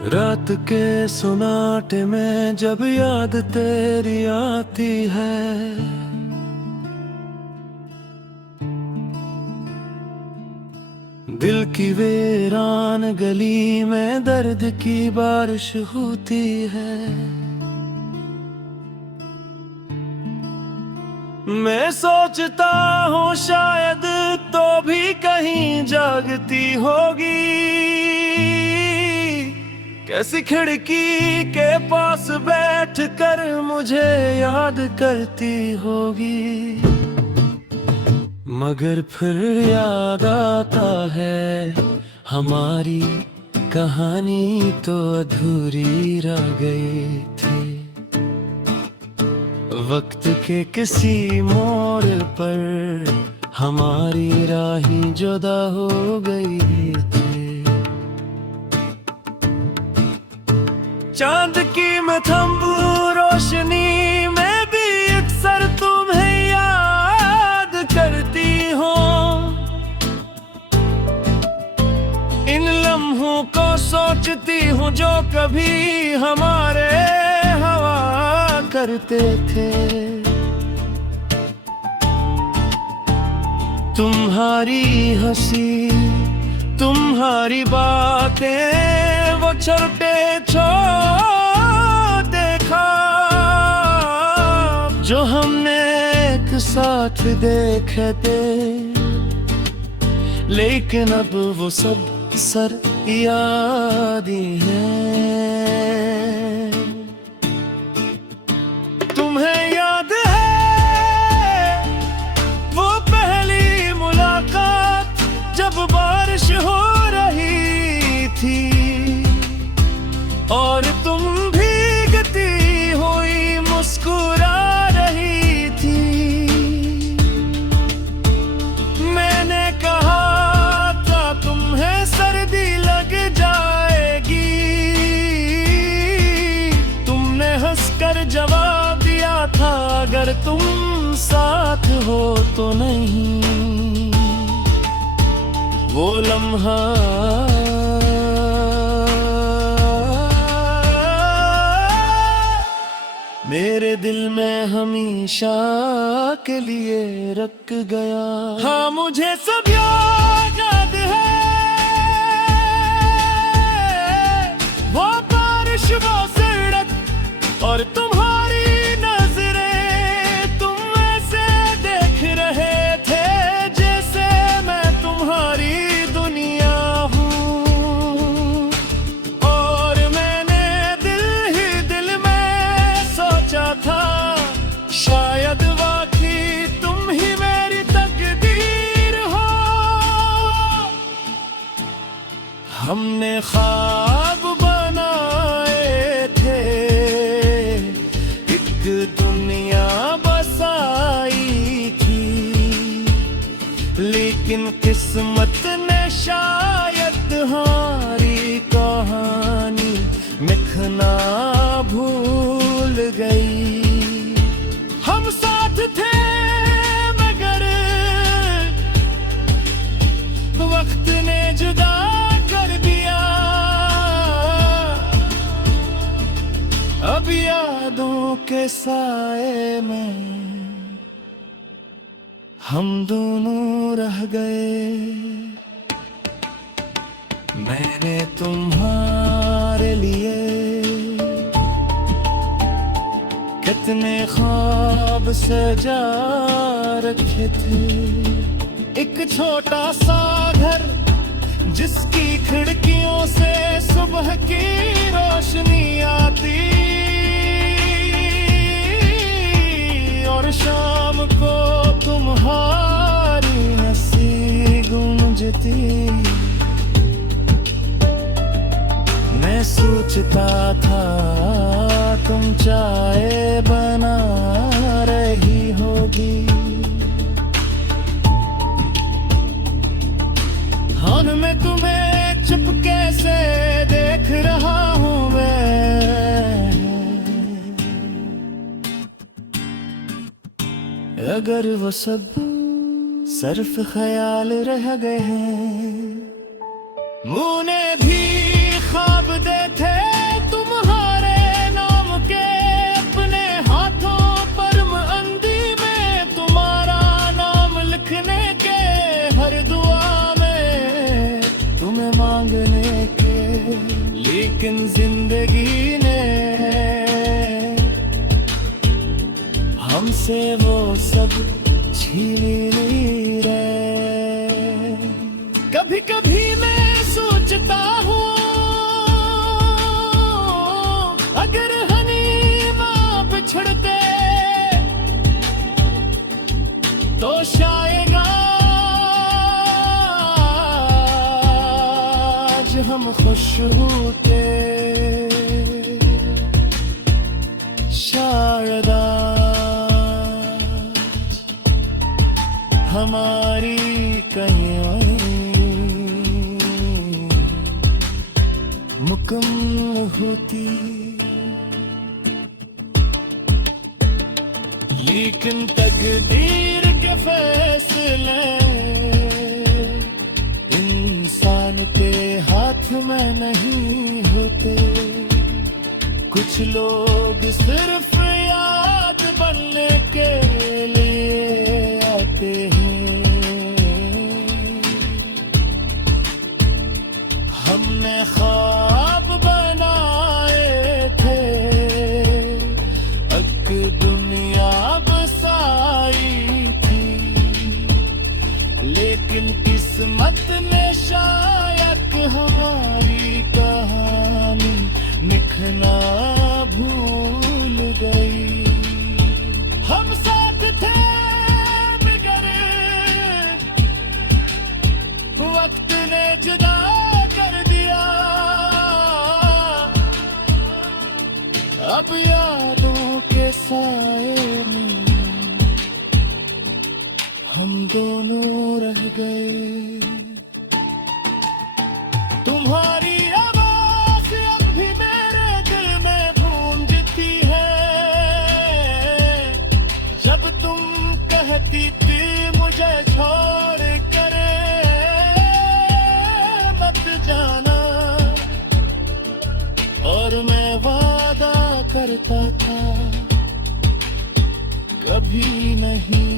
रात के सुनाटे में जब याद तेरी आती है, दिल की वीरान गली में दर्द की बारिश होती है। मैं सोचता हूँ शायद तो भी कहीं जागती होगी, कैसी खिड़की के पास बैठकर मुझे याद करती होगी। मगर फिर याद आता है हमारी कहानी तो अधूरी रह गई थी। वक्त के किसी मोड़ पर हमारी राहें जुदा हो गई थी। चांद की मैं थम्बू रोशनी में भी अक्सर तुम्हें याद करती हूँ। इन लम्हों को सोचती हूँ जो कभी हमारे हवा करते थे। तुम्हारी हंसी, तुम्हारी बातें, वो छोटे छोटे ख्वाब जो हमने एक साथ देखे थे, लेकिन अब वो सब सर याद ही है। तुम्हें याद है वो पहली मुलाकात जब बारिश हो रही थी और तुम भीगती हुई मुस्कुरा रही थी। मैंने कहा था तुम्हें सर्दी लग जाएगी, तुमने हंसकर जवाब दिया था अगर तुम साथ हो तो नहीं। वो लम्हा मेरे दिल में हमेशा के लिए रख गया। हाँ मुझे सब याद है, वो बारिश, वो सड़क और तुम्हारी नजरें। तुम ऐसे देख रहे थे जैसे मैं तुम्हारी दुनिया हूँ। और मैंने दिल ही दिल में सोचा था शायद वाकई तुम ही मेरी तकदीर हो। हमने ख्वाब बनाए थे, एक दुनिया बसाई थी, लेकिन किस्मत ने शायद हमारी कहानी लिखना भूल गई। हम साथ थे मगर वक्त ने जुदा कर दिया। अब यादों के साए में हम दोनों रह गए। मैंने तुम्हारे लिए कितने ख्वाब सजा रखे थे। एक छोटा सा घर जिसकी खिड़कियों से सुबह की रोशनी आती और शाम को तुम्हारी हंसी गूंजती। मैं सोचता था तुम चाय बना रही होगी, हाँ मैं तुम्हें चुपके से देख रहा हूँ मैं। अगर वो सब सिर्फ ख्याल रह गए हैं, मुँह ने भी ख्वाब दे थे मांगने के, लेकिन जिंदगी ने हमसे वो सब छीन रे। कभी कभी मैं सोचता हूँ अगर हनीमा बिछड़ते तो शायद आज हम खुश होते, शायद आज हमारी कहीं मुकम्मल होती। लेकिन तकदीर के फैसले इंसान के हाथ में नहीं होते। कुछ लोग सिर्फ याद बनने के लिए आते हैं। हमने ख्वाब बनाए थे, एक दुनिया बसाई थी, लेकिन किस्मत ने शायद हमारी कहानी लिखना भूल गई। हम साथ थे मगर वक्त ने जुदा कर दिया। अब यादों के साए में हम दोनों रह गए। तुम्हारी आवाज़ अब भी मेरे दिल में गूंजती है। जब तुम कहती थी मुझे छोड़ कर मत जाना, और मैं वादा करता था कभी नहीं